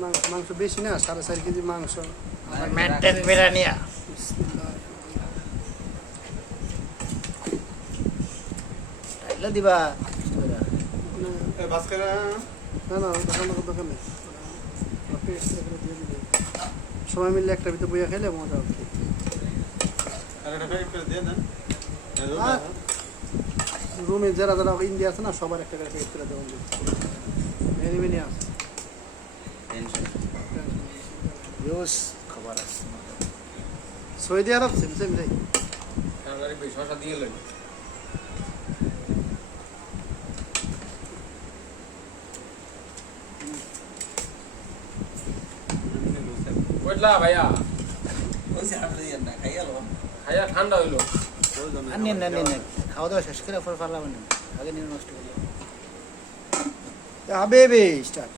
মানে মাংস বেশি না সাড়ে চার কেজি মাংস। মেনটেন বিরিয়ানিয়া টাইলা দিবা। না না দোকান দোকান। দোকান দিয়ে দিবে। সবাই মিলে একটা ভিতরে বইয়া খেলে মজা হবে আর এটা প্যাকেট করে দিয়ে দেন। আর রুমে যারা যারা ইন্ডিয়া আছে না সবার একটা করে পেস্ট করে দেওয়া মেনি মেনি আছে খবর আছে। সৌদি আরব সেম সেম রে কারণ আরেক ভাই শশা দিয়ে লই কইলা ভাইয়া খাইয়া ঠান্ডা হইল। আর নিন না নিন খাওয়া দাওয়া শেষ করে পর পারলাম না। আগে নিন নষ্ট করলাম হাবিবি স্টার্ট